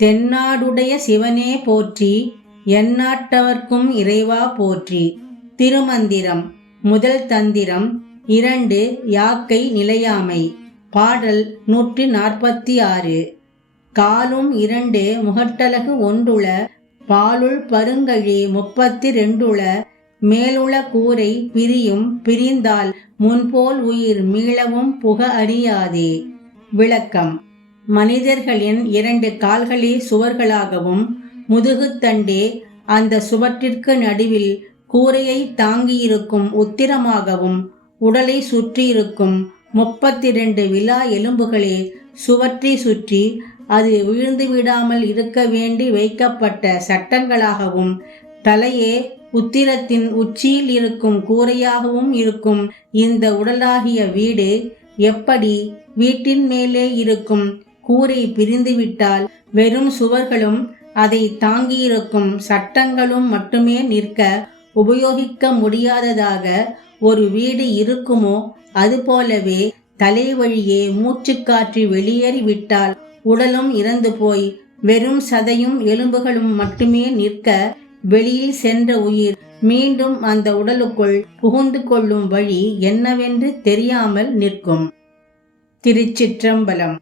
தென்னாடுடைய சிவனே போற்றி எந்நாட்டவர்க்கும் இறைவா போற்றி. திருமந்திரம் முதல் தந்திரம் இரண்டு யாக்கை நிலையாமை. பாடல் நூற்றி நாற்பத்தி ஆறு. காலும் இரண்டு முகட்டலகு ஒன்றுள பாலுள் பருங்கழி முப்பத்தி ரெண்டுள. மேலுள கூரை பிரியும் பிரிந்தால் முன்போல் உயிர் மீளவும் புக அறியாதே. விளக்கம் மனிதர்களின் இரண்டு கால்களே சுவர்களாகவும் முதுகுத்தண்டே அந்த சுவற்றிற்கு நடுவில் கூரையை தாங்கியிருக்கும் உத்திரமாகவும் உடலை சுற்றியிருக்கும் முப்பத்தி ரெண்டு விழா எலும்புகளே சுவற்றை சுற்றி அது விழுந்து விடாமல் இருக்க வேண்டி வைக்கப்பட்ட சட்டங்களாகவும் தலையே உத்திரத்தின் உச்சியில் இருக்கும் கூரையாகவும் இருக்கும் இந்த உடலாகிய வீடு எப்படி வீட்டின் மேலே இருக்கும் கூரை பிரிந்துவிட்டால் வெறும் சுவர்களும் அதை தாங்கியிருக்கும் சட்டங்களும் மட்டுமே நிற்க உபயோகிக்க முடியாததாக ஒரு வீடு இருக்குமோ அதுபோலவே தலை வழியே மூச்சுக்காற்று வெளியேறிவிட்டால் உடலும் இறந்து போய் வெறும் சதையும் எலும்புகளும் மட்டுமே நிற்க வெளியில் சென்ற உயிர் மீண்டும் அந்த உடலுக்குள் புகுந்து கொள்ளும் வழி என்னவென்று தெரியாமல் நிற்கும். திருச்சிற்றம்பலம்.